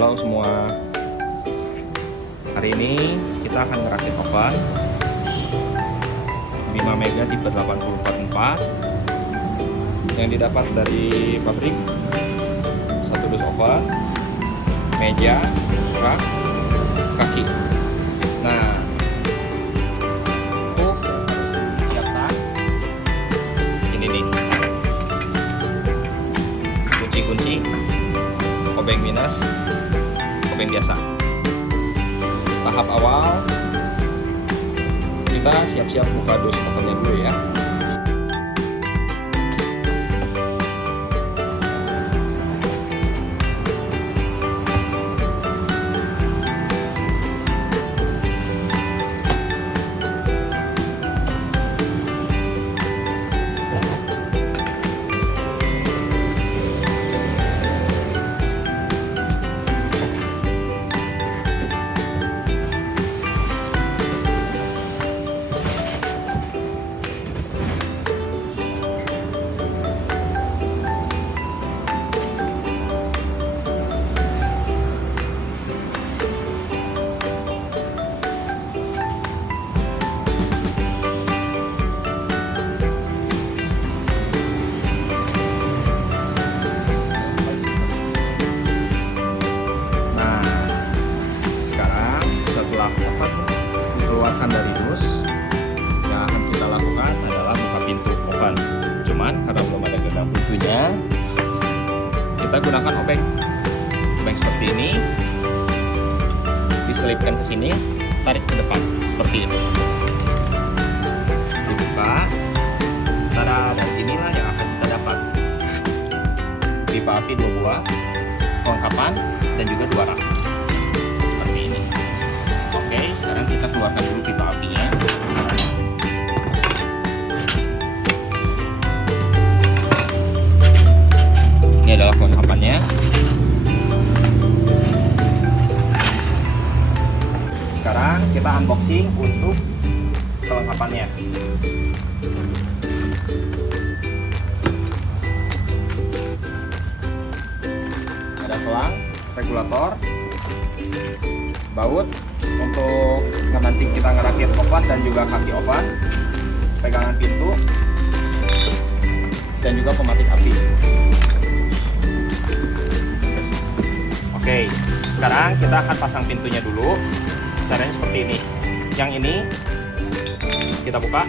Halo semua. Hari ini kita akan ngerakit oven Bima Mega tipe 844 yang didapat dari pabrik. Satu dus oven, meja, rak, kaki. Nah, itu harus disiapkan. Ini nih kunci-kunci, obeng minus, obeng biasa. Tahap awal kita siap-siap buka dus ovennya dulu ya. Dikeluarkan dari dus, yang akan kita lakukan adalah buka pintu oven. Cuman karena belum ada gagang pintunya, kita gunakan obeng seperti ini, diselipkan ke sini, tarik ke depan seperti ini, dibuka. Tada, dan inilah yang akan kita dapat. Pipa api 2 buah, kelengkapan, dan juga 2 rak. Oke, sekarang kita keluarkan dulu pipa apinya. Ini adalah kelengkapannya. Sekarang kita unboxing untuk kelengkapannya. Ada selang, regulator, baut untuk nanti kita ngerakit oven dan juga kaki oven, pegangan pintu, dan juga pematik api. Oke, sekarang kita akan pasang pintunya dulu. Caranya seperti ini. Yang ini kita buka.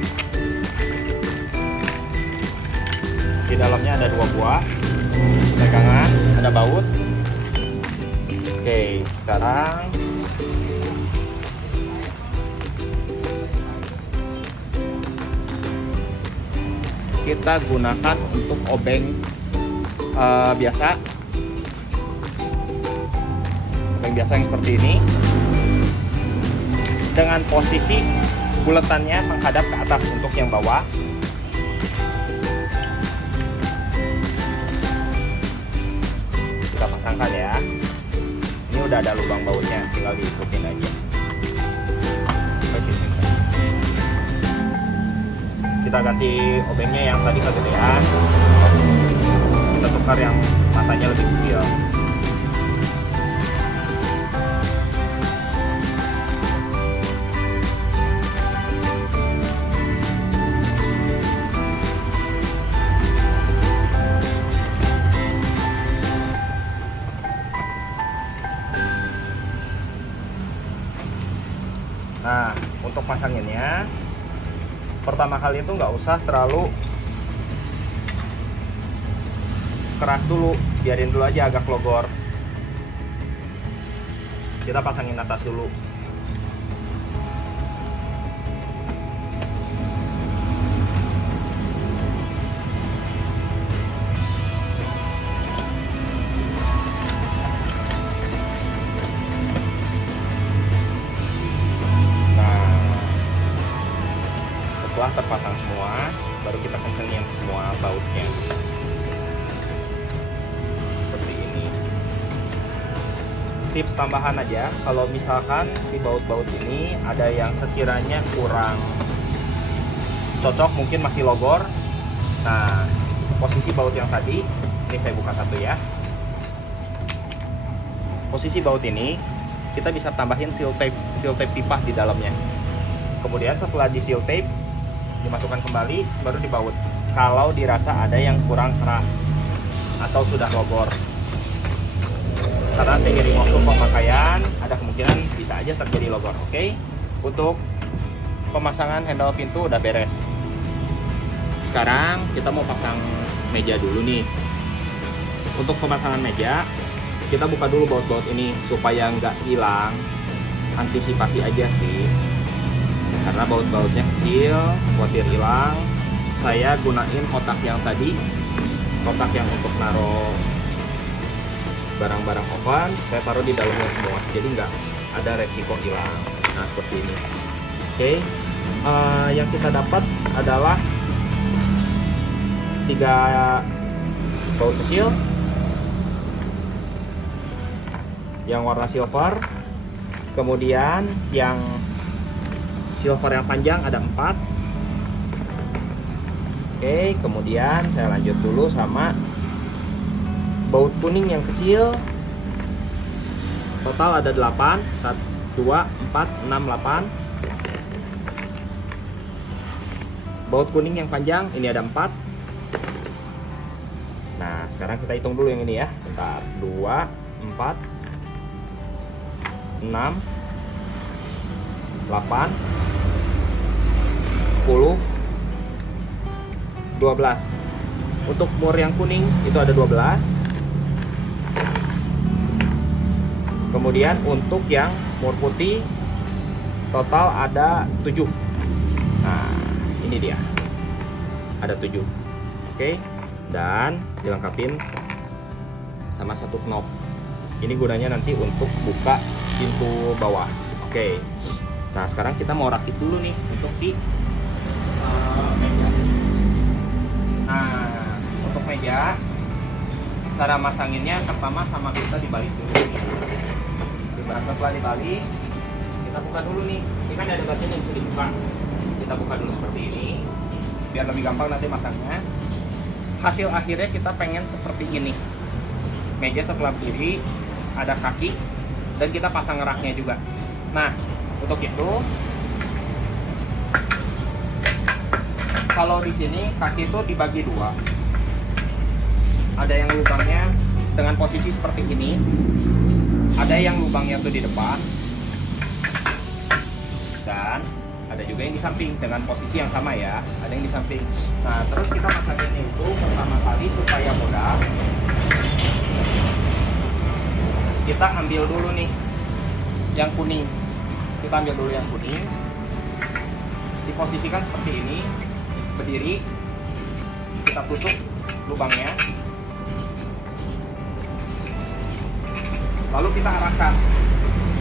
Di dalamnya ada 2 buah pegangan, ada baut. Oke, sekarang kita gunakan untuk obeng biasa, obeng biasa yang seperti ini, dengan posisi buletannya menghadap ke atas untuk yang bawah. Kita pasangkan ya. Ini udah ada lubang bautnya, tinggal diikutin aja. Kita ganti obengnya yang tadi kegedean, kita tukar yang matanya lebih kecil. Nah, untuk pasanginnya, pertama kali itu nggak usah terlalu keras dulu, biarin dulu aja agak logor. Kita pasangin atas dulu. Setelah terpasang semua, baru kita kencengin semua bautnya seperti ini. Tips tambahan aja, kalau misalkan di baut-baut ini ada yang sekiranya kurang cocok, mungkin masih logor, nah posisi baut yang tadi ini saya buka satu ya. posisi baut ini kita bisa tambahin seal tape pipa di dalamnya. Kemudian setelah di seal tape dimasukkan kembali, baru dibaut. Kalau dirasa ada yang kurang keras atau sudah logor, karena seiring waktu pemakaian ada kemungkinan bisa aja terjadi logor. Oke, untuk pemasangan handle pintu udah beres. Sekarang kita mau pasang meja dulu nih. Untuk pemasangan meja, kita buka dulu baut-baut ini supaya nggak hilang. Antisipasi aja sih, karena baut-bautnya kecil, khawatir hilang. Saya gunain kotak yang tadi, kotak yang untuk naruh barang-barang oven, saya taruh di dalamnya semua, jadi nggak ada resiko hilang. Nah, seperti ini. Oke, yang kita dapat adalah 3 baut kecil yang warna silver, kemudian yang silver yang panjang ada 4. Oke, kemudian saya lanjut dulu sama baut kuning yang kecil. Total ada 8, 1, 2, 4, 6, 8. Baut kuning yang panjang ini ada 4. Nah, sekarang kita hitung dulu yang ini ya. Bentar, 2, 4, 6, 8, 10, 12. Untuk mur yang kuning itu ada 12. Kemudian untuk yang mur putih total ada 7. Nah, ini dia. Ada 7. Oke. Dan dilengkapin sama 1 knob. Ini gunanya nanti untuk buka pintu bawah. Oke. Nah, sekarang kita mau rakit dulu nih untuk si meja. Nah, untuk meja, cara masanginnya pertama sama kita dibalik dulu nih. Setelah dibalik, kita buka dulu nih. Ini kan ada bagian yang bisa dibuka. Kita buka dulu seperti ini, biar lebih gampang nanti masangnya. Hasil akhirnya kita pengen seperti ini. Meja setelah berdiri, ada kaki, dan kita pasang raknya juga. Nah, untuk itu, kalau di sini kaki itu dibagi 2. Ada yang lubangnya dengan posisi seperti ini, ada yang lubangnya tuh di depan, dan ada juga yang di samping dengan posisi yang sama ya. Ada yang di samping. Nah, terus kita pasangin itu pertama kali supaya mudah. Kita ambil dulu nih yang kuning. Kita ambil dulu yang kuning. Diposisikan seperti ini. Berdiri, kita tusuk lubangnya, lalu kita arahkan.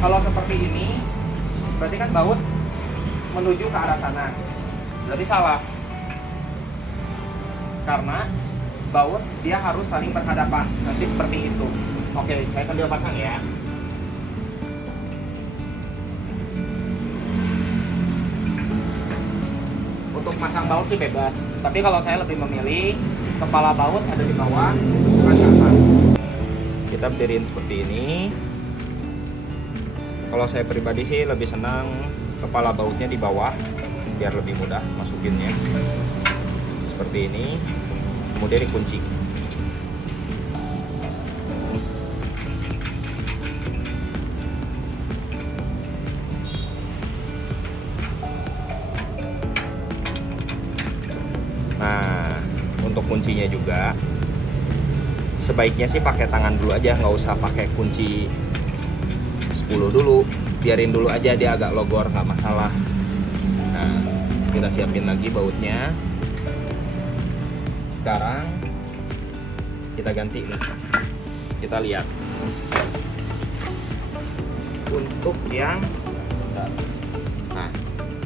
Kalau seperti ini berarti kan baut menuju ke arah sana, berarti salah, karena baut dia harus saling berhadapan, nanti seperti itu. Oke, saya sambil pasang ya. Untuk masang baut sih bebas, tapi kalau saya lebih memilih kepala baut ada di bawah, bukan ke atas. Kita berdiriin seperti ini. Kalau saya pribadi sih lebih senang kepala bautnya di bawah, biar lebih mudah masukinnya. Seperti ini, kemudian dikunci. Nah, untuk kuncinya juga sebaiknya sih pakai tangan dulu aja, nggak usah pakai kunci 10 dulu, biarin dulu aja dia agak logor, nggak masalah. Nah, kita siapin lagi bautnya. Sekarang kita ganti nih, kita lihat untuk yang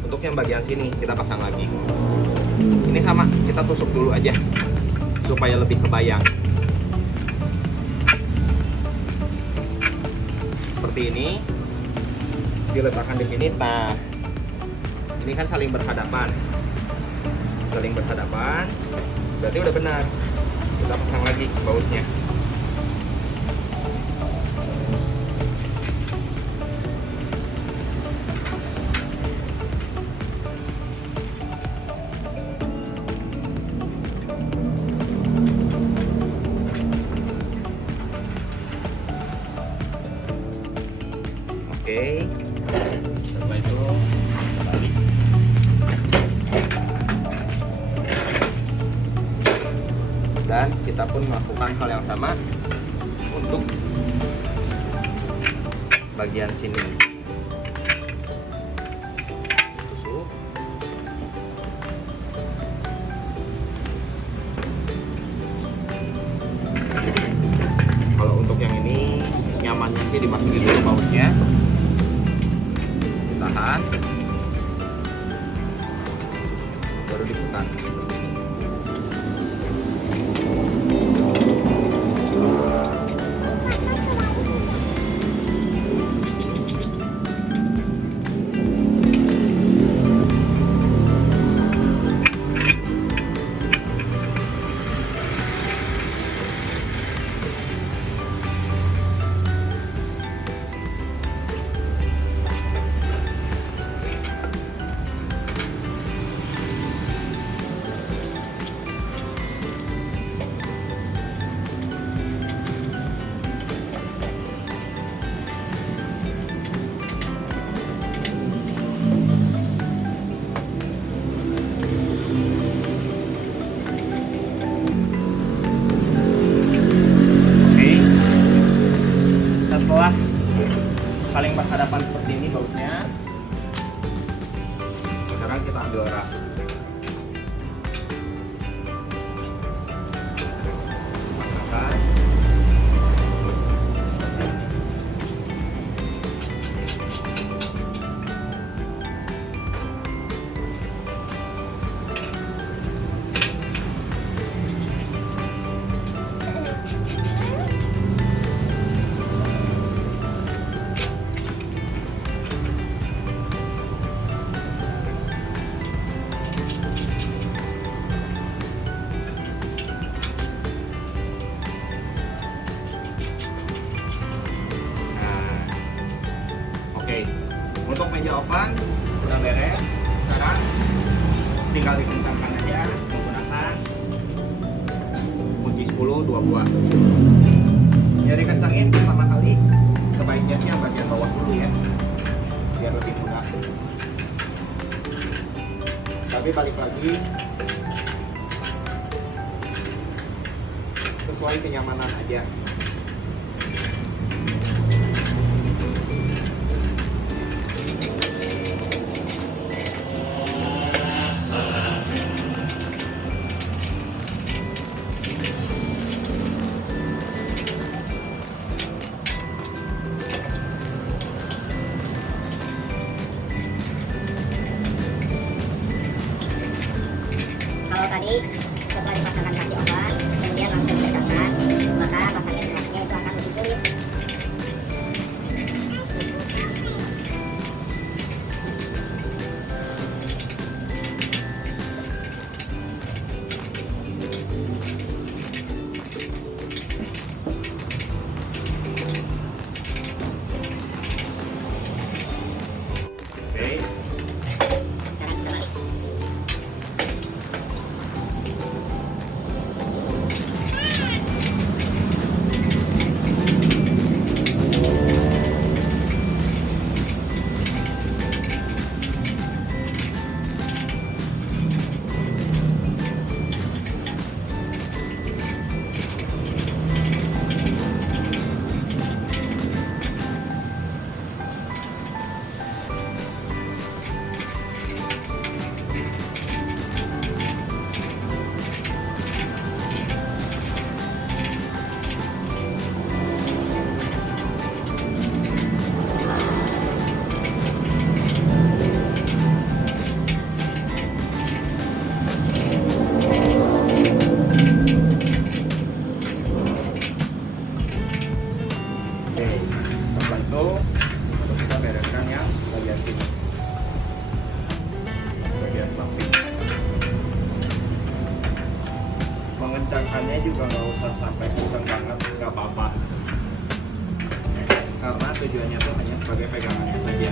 untuk yang bagian sini kita pasang lagi. Ini sama, kita tusuk dulu aja supaya lebih kebayang. Seperti ini, diletakkan di sini. Nah, ini kan saling berhadapan, berarti udah benar. Kita pasang lagi bautnya. Oke, setelah itu balik. Dan kita pun melakukan hal yang sama untuk bagian sini. Tusuk. Kalau untuk yang ini nyamannya sih dimasukin dulu bautnya, ditahan, baru diputar. Saling berhadapan seperti ini bautnya. Sekarang kita ambil rak. Pasangkan seperti ini. Oke, untuk meja oven udah beres. Sekarang tinggal dikencangkan aja menggunakan kunci 10 2 buah. Ya dikencangin pertama kali, sebaiknya sih yang bagian bawah dulu ya, biar lebih mudah. Tapi balik lagi, sesuai kenyamanan aja. Kalau tadi setelah dipasangkan kaki oven, kemudian langsung ditekan, maka pasangin raknya itu akan lebih sulit. Oke. Sekarang kita balik. Oke, setelah itu baru kita bereskan yang bagian sini, bagian samping. Mengencangkannya juga nggak usah sampai kencang banget, nggak apa-apa, karena tujuannya tuh hanya sebagai pegangannya saja.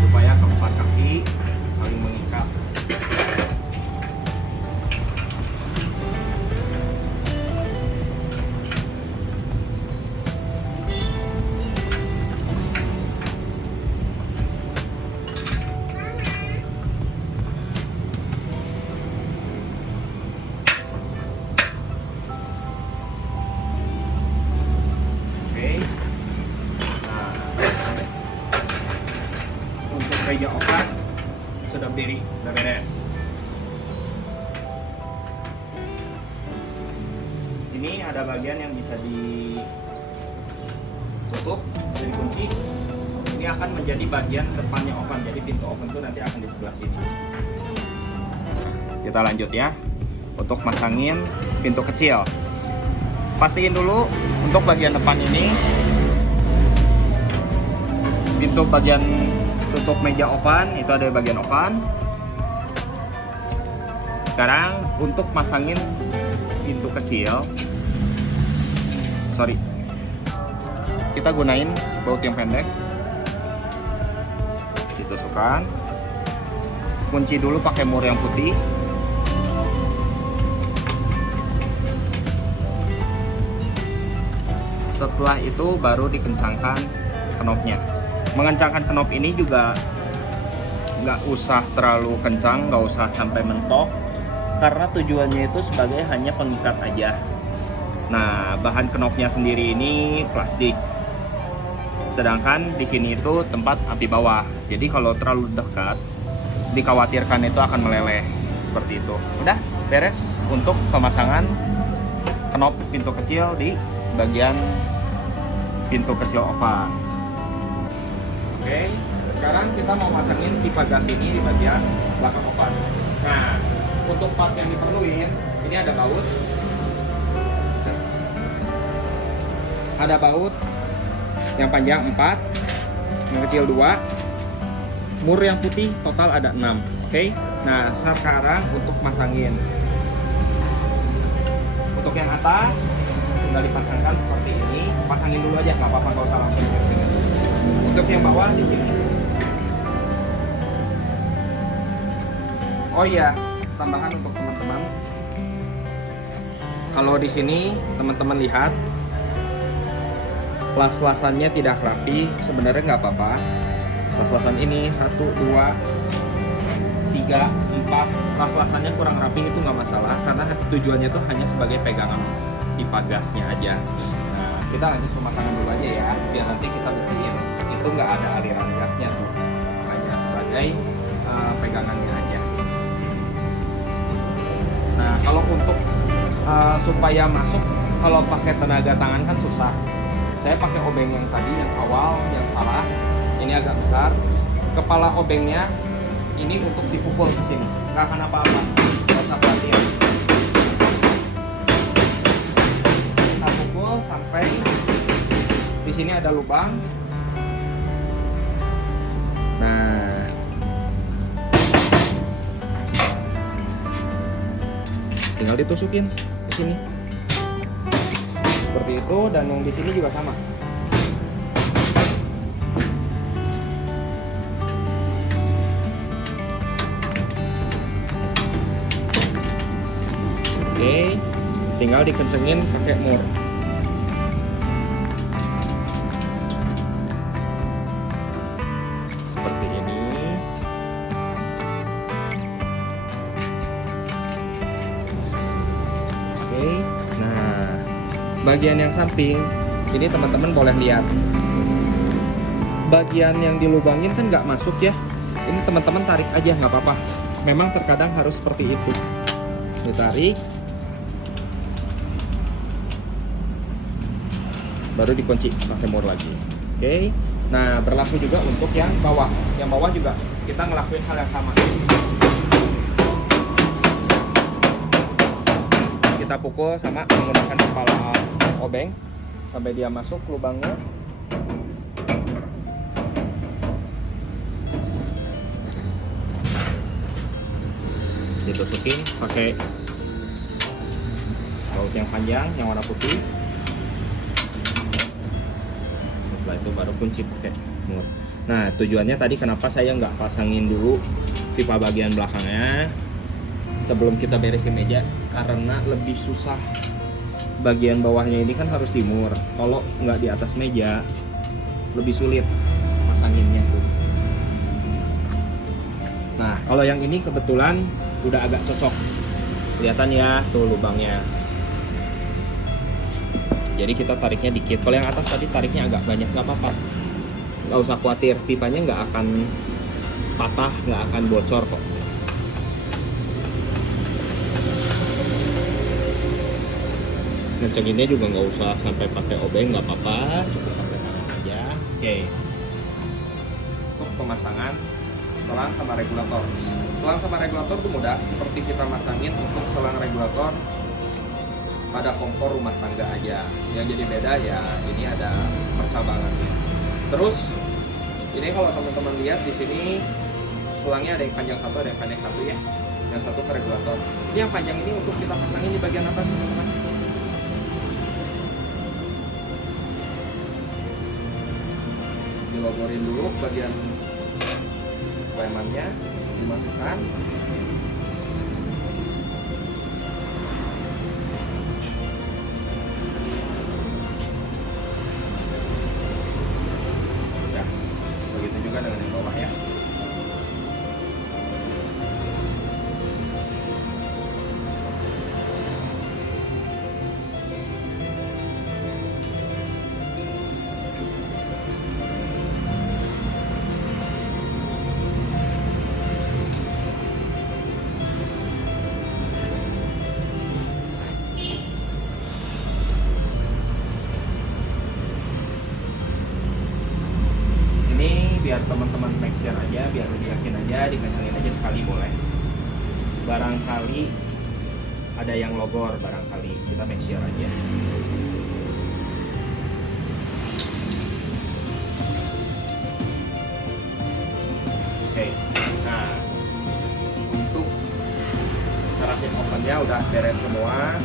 Supaya keempat kaki saling mengikat. berdiri, udah beres. Ini ada bagian yang bisa ditutup, bisa dikunci. Ini akan menjadi bagian depannya oven, jadi pintu oven itu nanti akan di sebelah sini. Kita lanjut ya, untuk masangin pintu kecil. Pastiin dulu untuk bagian depan ini, pintu bagian tutup meja oven, itu ada bagian oven. Sekarang untuk masangin pintu kecil, kita gunain baut yang pendek. Ditusukkan, kunci dulu pakai mur yang putih. Setelah itu baru dikencangkan knopnya. Mengencangkan knop ini juga nggak usah terlalu kencang, nggak usah sampai mentok, karena tujuannya itu sebagai hanya pengikat aja. Nah, bahan knopnya sendiri ini plastik. Sedangkan di sini itu tempat api bawah. Jadi kalau terlalu dekat, dikhawatirkan itu akan meleleh seperti itu. Udah beres untuk pemasangan knop pintu kecil di bagian pintu kecil oven. Oke, sekarang kita mau masangin pipa gas ini di bagian belakang oven. Nah, untuk part yang diperluin, ini ada baut. Ada baut yang panjang 4, yang kecil 2, mur yang putih total ada 6. Oke, nah sekarang untuk masangin. Untuk yang atas tinggal dipasangkan seperti ini. Pasangin dulu aja, nggak apa-apa, nggak usah langsung pasangin. Untuk yang bawah di sini. Oh iya, tambahan untuk teman-teman. Kalau di sini teman-teman lihat, las-lasannya tidak rapi, sebenarnya nggak apa-apa. Las-lasan ini 1, 2, 3, 4, las-lasannya kurang rapi itu nggak masalah, karena tujuannya tuh hanya sebagai pegangan pipa gasnya aja. Nah, kita lanjut pemasangan dulu aja ya, biar nanti kita buktiin itu nggak ada aliran gasnya tuh, hanya sebagai pegangannya aja. Nah, kalau untuk supaya masuk, kalau pakai tenaga tangan kan susah. Saya pakai obeng yang tadi, yang awal, yang salah. Ini agak besar. Kepala obengnya ini untuk dipukul ke sini. Nggak akan apa-apa. Nggak usah khawatir. Kita pukul sampai di sini ada lubang. Nah, tinggal ditusukin ke sini. Seperti itu, dan yang di sini juga sama. Oke, tinggal dikencengin pakai mur. Seperti ini. Oke, nah bagian yang samping ini teman-teman boleh lihat, bagian yang dilubangin kan nggak masuk ya. Ini teman-teman tarik aja, nggak apa-apa. Memang terkadang harus seperti itu, ditarik baru dikunci pakai mur lagi. Oke, nah berlaku juga untuk yang bawah. Yang bawah juga kita ngelakuin hal yang sama. Kita pukul sama menggunakan kepala obeng sampai dia masuk lubangnya. Ditusukin pakai baut yang panjang yang warna putih. Setelah itu baru kunci pakai mur. Nah, tujuannya tadi kenapa saya nggak pasangin dulu pipa bagian belakangnya sebelum kita beresin meja, karena lebih susah. Bagian bawahnya ini kan harus dimur. Kalau nggak di atas meja lebih sulit masanginnya tuh. Nah, kalau yang ini kebetulan udah agak cocok. Kelihatan ya tuh lubangnya. Jadi kita tariknya dikit. Kalau yang atas tadi tariknya agak banyak, nggak apa-apa. Nggak usah khawatir, pipanya nggak akan patah, nggak akan bocor kok. Ngecenginnya juga nggak usah sampai pakai obeng, nggak apa-apa, cukup pakai tangan aja. Oke. Untuk pemasangan selang sama regulator. Selang sama regulator itu mudah, seperti kita masangin untuk selang regulator pada kompor rumah tangga aja. Yang jadi beda ya ini ada percabangannya. Terus ini kalau teman-teman lihat di sini selangnya ada yang panjang satu, ada yang pendek satu ya. Yang satu ke regulator. Ini yang panjang ini untuk kita pasangin di bagian atas, teman-teman. Dilogorin dulu bagian klemannya, dimasukkan. Ya, begitu juga dengan yang bawah ya. Biar teman-teman make sure aja, biar lebih yakin aja, dikencangin aja sekali boleh. Barangkali ada yang logor, barangkali kita make sure aja. Oke, nah untuk rakit ovennya udah beres semua.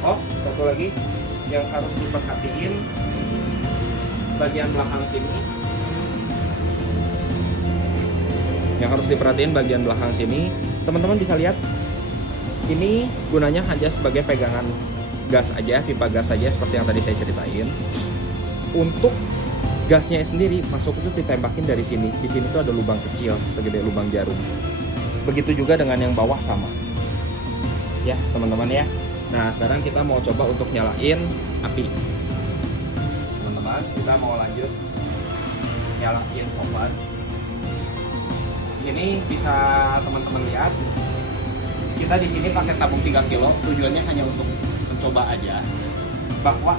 Oh, satu lagi yang harus diperhatiin bagian belakang sini. Yang harus diperhatiin bagian belakang sini, teman-teman bisa lihat ini gunanya hanya sebagai pegangan gas aja, pipa gas aja seperti yang tadi saya ceritain. Untuk gasnya sendiri masuk itu ditembakin dari sini. Di sini tuh ada lubang kecil segede lubang jarum. Begitu juga dengan yang bawah sama. Ya, teman-teman ya. Nah, sekarang kita mau coba untuk nyalain api. Teman-teman, kita mau lanjut nyalain oven. Ini bisa teman-teman lihat, kita di sini pakai tabung 3 kilo. Tujuannya hanya untuk mencoba aja bahwa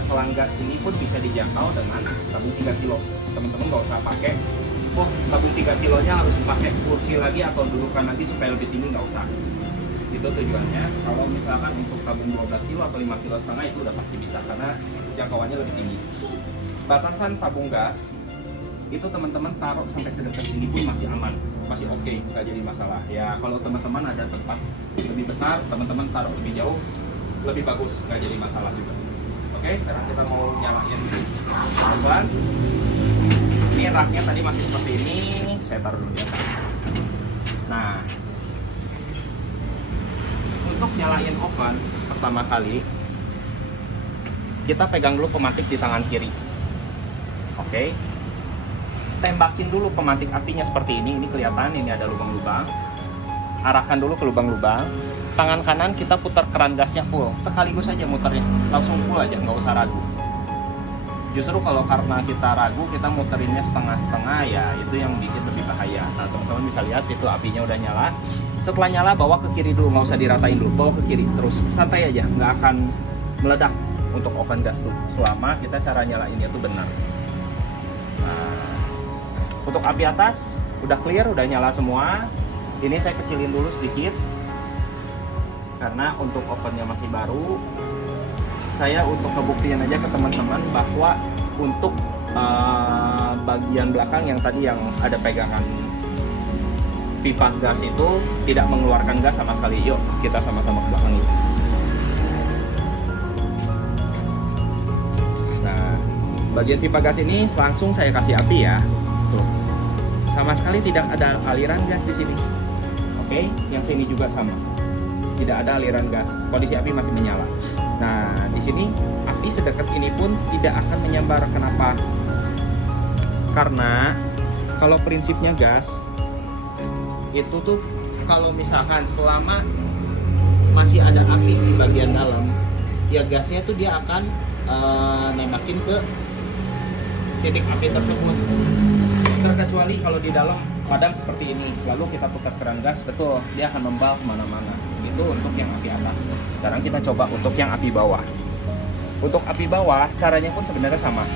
selang gas ini pun bisa dijangkau dengan tabung 3 kilo. Teman-teman nggak usah pakai, oh tabung 3 kilonya harus pakai kursi lagi atau dudukan lagi supaya lebih tinggi, nggak usah. Itu tujuannya. Kalau misalkan untuk tabung 12 kilo atau 5 kilo setengah itu udah pasti bisa karena jangkauannya lebih tinggi. Batasan tabung gas itu teman-teman taruh sampai sedekat ini pun masih aman, masih oke, nggak jadi masalah. Ya kalau teman-teman ada tempat lebih besar, teman-teman taruh lebih jauh, lebih bagus, nggak jadi masalah juga. Oke, sekarang kita mau nyalain oven. Ini raknya tadi masih seperti ini, saya taruh dulu di atas. Nah, untuk nyalain oven pertama kali kita pegang dulu pematik di tangan kiri. Oke. Tembakin dulu pematik apinya seperti ini kelihatan, ini ada lubang-lubang. Arahkan dulu ke lubang-lubang. Tangan kanan kita putar keran gasnya full, sekaligus aja muternya, langsung full aja, nggak usah ragu. Justru kalau karena kita ragu, kita muterinnya setengah-setengah, ya itu yang bikin lebih bahaya. Nah, teman-teman bisa lihat itu apinya udah nyala. Setelah nyala, bawa ke kiri dulu, nggak usah diratain dulu, bawa ke kiri terus, santai aja, nggak akan meledak untuk oven gas tuh, selama kita cara nyalainnya tuh benar. Nah, untuk api atas udah clear, udah nyala semua. Ini saya kecilin dulu sedikit karena untuk ovennya masih baru. Saya untuk ngebuktiin aja ke teman-teman bahwa untuk bagian belakang yang tadi yang ada pegangan pipa gas itu tidak mengeluarkan gas sama sekali. Yuk kita sama-sama ke belakang yuk. Nah, bagian pipa gas ini langsung saya kasih api ya. Tuh. Sama sekali tidak ada aliran gas di sini. Oke, yang sini juga sama. Tidak ada aliran gas. Kondisi api masih menyala. Nah, di sini api sedekat ini pun tidak akan menyambar. Kenapa? Karena kalau prinsipnya gas itu tuh kalau misalkan selama masih ada api di bagian dalam, ya gasnya tuh dia akan nembakin ke titik api tersebut. terkecuali kalau di dalam padang seperti ini, lalu kita putar keran gas, betul, dia akan membal kemana-mana. Itu untuk yang api atas. Sekarang kita coba untuk yang api bawah. Untuk api bawah, caranya pun sebenarnya sama.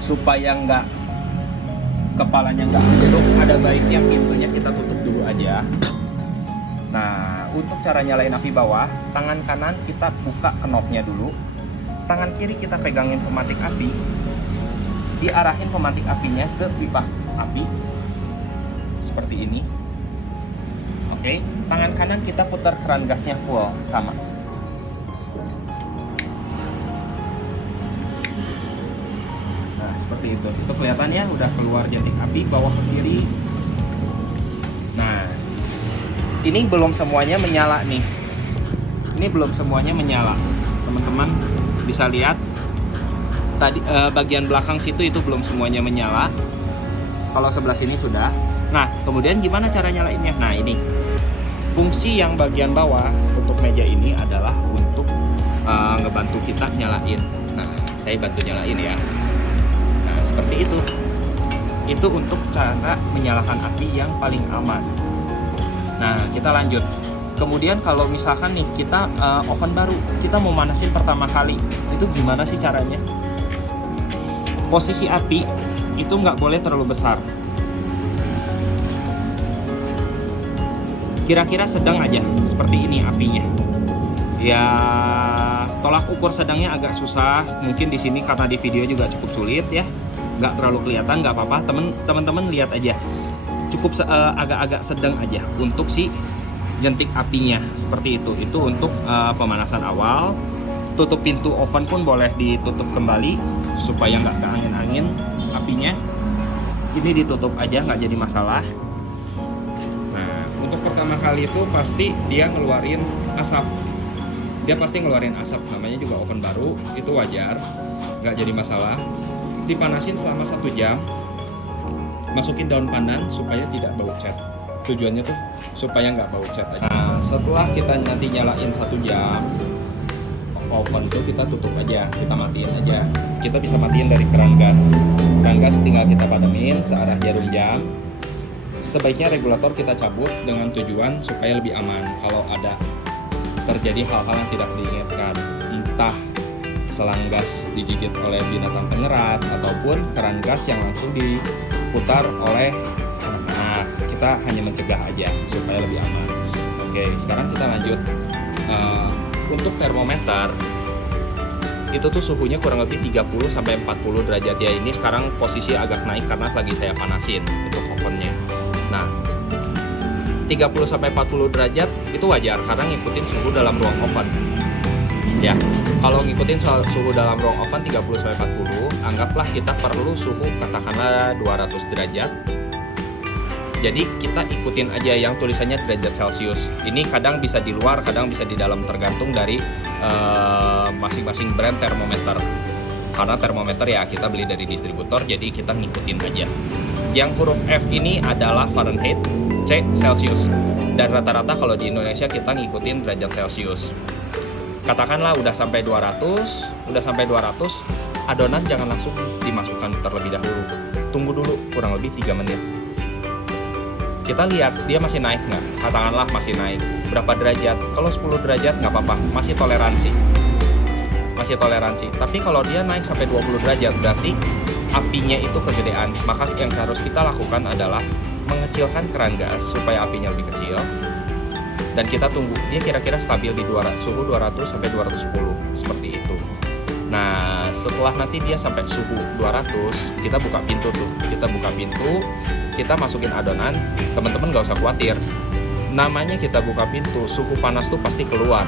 Supaya nggak kepalanya nggak duduk, ada baiknya pintunya kita tutup dulu aja. Nah, untuk cara nyalain api bawah, tangan kanan kita buka knopnya dulu, tangan kiri kita pegangin pematik api, diarahin pematik apinya ke pipa api seperti ini. Oke, tangan kanan kita putar keran gasnya full sama. Nah, seperti itu. Itu kelihatannya udah keluar jentik api bawah ke kiri. Nah, ini belum semuanya menyala nih. Ini belum semuanya menyala. Teman-teman bisa lihat tadi bagian belakang situ itu belum semuanya menyala. Kalau sebelah sini sudah. Nah, kemudian gimana cara nyalainnya? Nah, ini fungsi yang bagian bawah untuk meja ini adalah untuk ngebantu kita nyalain. Nah, saya bantu nyalain ya. Nah, seperti itu. Itu untuk cara menyalakan api yang paling aman. Nah, kita lanjut. Kemudian kalau misalkan nih kita oven baru, kita mau manasin pertama kali, itu gimana sih caranya? Posisi api itu nggak boleh terlalu besar. Kira-kira sedang aja, seperti ini apinya. Ya, tolak ukur sedangnya agak susah. Mungkin di sini karena di video juga cukup sulit ya, nggak terlalu kelihatan, nggak apa-apa. Teman-teman lihat aja, cukup agak-agak sedang aja untuk si jentik apinya seperti itu. Itu untuk pemanasan awal. Tutup pintu oven pun boleh ditutup kembali supaya nggak keangin-angin apinya. Ini ditutup aja, nggak jadi masalah. Untuk pertama kali itu pasti dia ngeluarin asap. Dia pasti ngeluarin asap, namanya juga oven baru, itu wajar, nggak jadi masalah. Dipanasin selama 1 jam, masukin daun pandan supaya tidak bau cat. Tujuannya tuh supaya nggak bau cat aja. Nah, setelah kita nanti nyalain 1 jam, oven tuh kita tutup aja, kita matiin aja. Kita bisa matiin dari keran gas. Keran gas tinggal kita pademin searah jarum jam. Sebaiknya regulator kita cabut dengan tujuan supaya lebih aman kalau ada terjadi hal-hal yang tidak diinginkan, entah selang gas digigit oleh binatang pengerat ataupun keran gas yang langsung diputar oleh anak-anak. Kita hanya mencegah aja supaya lebih aman. Oke, sekarang kita lanjut. Untuk termometer itu tuh suhunya kurang lebih 30-40 derajat ya. Ini sekarang posisi agak naik karena lagi saya panasin untuk ovennya. Nah, 30-40 derajat itu wajar karena ngikutin suhu dalam ruang oven. Ya, kalau ngikutin suhu dalam ruang oven 30-40, anggaplah kita perlu suhu katakanlah 200 derajat. Jadi kita ikutin aja yang tulisannya derajat Celcius. Ini kadang bisa di luar, kadang bisa di dalam, tergantung dari masing-masing brand termometer. Karena termometer ya kita beli dari distributor, jadi kita ngikutin aja. Yang huruf F ini adalah Fahrenheit, C Celsius. Dan rata-rata kalau di Indonesia kita ngikutin derajat Celcius. Katakanlah udah sampai 200, adonan jangan langsung dimasukkan terlebih dahulu. Tunggu dulu kurang lebih 3 menit. Kita lihat dia masih naik nggak? Katakanlah masih naik. Berapa derajat? Kalau 10 derajat nggak apa-apa, masih toleransi. Tapi kalau dia naik sampai 20 derajat berarti apinya itu kegedean. Maka yang harus kita lakukan adalah mengecilkan keran gas supaya apinya lebih kecil, dan kita tunggu dia kira-kira stabil di suhu 200 sampai 210 seperti itu. Nah, setelah nanti dia sampai suhu 200, kita buka pintu tuh. Kita masukin adonan. Teman-teman nggak usah khawatir. Namanya kita buka pintu, suhu panas tuh pasti keluar.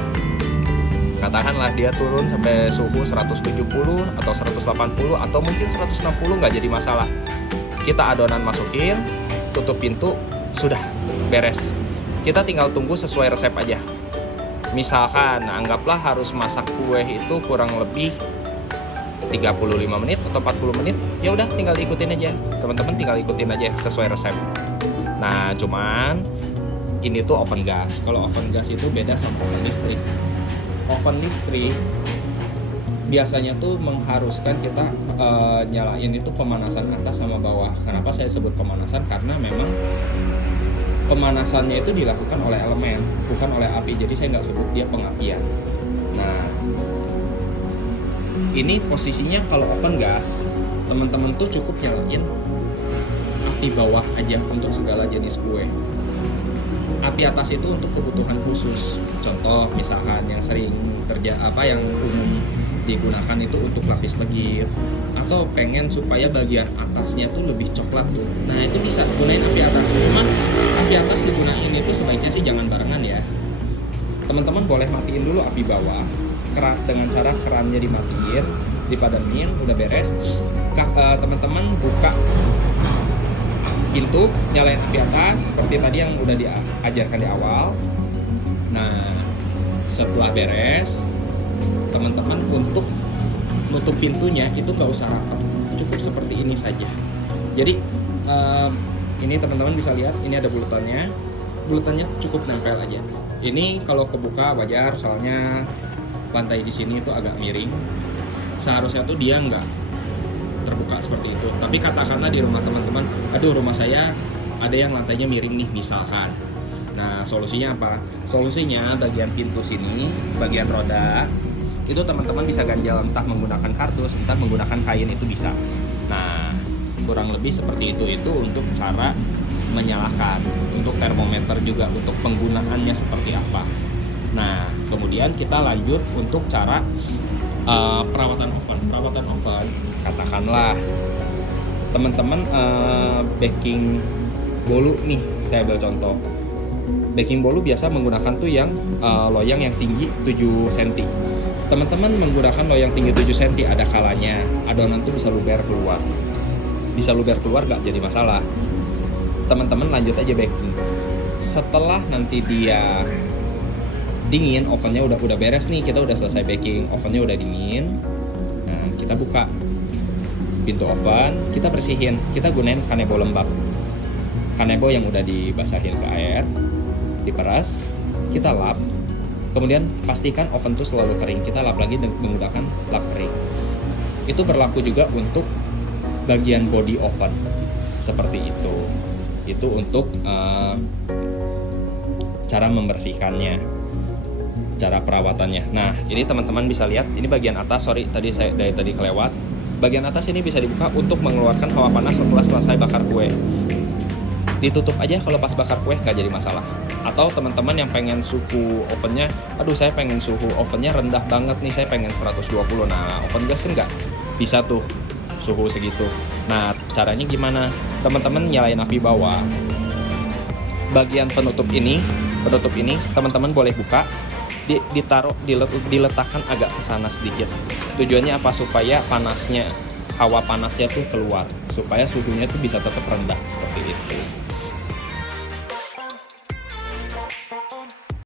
Katakanlah dia turun sampai suhu 170 atau 180 atau mungkin 160, nggak jadi masalah. Kita adonan masukin, tutup pintu, sudah beres. Kita tinggal tunggu sesuai resep aja. Misalkan anggaplah harus masak kue itu kurang lebih 35 menit atau 40 menit, ya udah tinggal ikutin aja. Teman-teman tinggal ikutin aja sesuai resep. Nah, cuman ini tuh oven gas. Kalau oven gas itu beda sama oven listrik. Oven listrik biasanya tuh mengharuskan kita nyalain itu pemanasan atas sama bawah. Kenapa saya sebut pemanasan? Karena memang pemanasannya itu dilakukan oleh elemen, bukan oleh api. Jadi saya nggak sebut dia pengapian. Nah, ini posisinya kalau oven gas, teman-teman tuh cukup nyalain api bawah aja untuk segala jenis kue. Api atas itu untuk kebutuhan khusus. Contoh misalkan yang sering yang umum digunakan itu untuk lapis legit, atau pengen supaya bagian atasnya tuh lebih coklat tuh. Nah, itu bisa gunain api atas. Cuman api atas digunain itu sebaiknya sih jangan barengan ya. Teman-teman boleh matiin dulu api bawah dengan cara kerannya dimatiin, dipademin, udah beres. Teman-teman buka pintu, nyalain api atas seperti tadi yang udah diajarkan di awal. Nah, setelah beres, teman-teman untuk nutup pintunya itu nggak usah rapat, cukup seperti ini saja. Jadi ini teman-teman bisa lihat, ini ada bulutannya cukup nempel aja. Ini kalau kebuka wajar, soalnya lantai di sini itu agak miring. Seharusnya tuh dia nggak terbuka seperti itu. Tapi katakanlah di rumah teman-teman, aduh rumah saya ada yang lantainya miring nih misalkan. Nah, solusinya apa? Solusinya bagian pintu sini, bagian roda itu teman-teman bisa ganjal, entah menggunakan kardus, entah menggunakan kain, itu bisa. Nah, kurang lebih seperti itu untuk cara menyalakan. Untuk termometer juga, untuk penggunaannya seperti apa. Nah, kemudian kita lanjut untuk cara perawatan oven. Katakanlah teman-teman baking bolu nih, saya ambil contoh. Baking bolu biasa menggunakan tuh yang loyang yang tinggi 7 cm. Teman-teman menggunakan loyang tinggi 7 cm, ada kalanya adonan tuh bisa luber keluar. Gak jadi masalah. Teman-teman lanjut aja baking. Setelah nanti dia dingin, ovennya udah beres nih, kita udah selesai baking, ovennya udah dingin. Nah, kita buka pintu oven, kita bersihin, kita gunain kanebo lembab. Kanebo yang udah dibasahin ke air, diperas, kita lap. Kemudian pastikan oven tuh selalu kering. Kita lap lagi dengan menggunakan lap kering. Itu berlaku juga untuk bagian body oven. Seperti itu. Itu untuk cara membersihkannya, cara perawatannya. Nah, ini teman-teman bisa lihat, ini bagian atas. Sorry, saya dari tadi kelewat. Bagian atas ini bisa dibuka untuk mengeluarkan hawa panas setelah selesai bakar kue. Ditutup aja kalau pas bakar kue, nggak jadi masalah. Atau teman-teman yang pengen suhu ovennya, aduh saya pengen suhu ovennya rendah banget nih, saya pengen 120. Nah, oven gas kan nggak bisa tuh suhu segitu. Nah, caranya gimana? Teman-teman nyalain api bawah. Bagian penutup ini teman-teman boleh buka, diletakkan agak ke sana sedikit. Tujuannya apa? Supaya hawa panasnya tuh keluar, supaya suhunya tuh bisa tetap rendah seperti itu.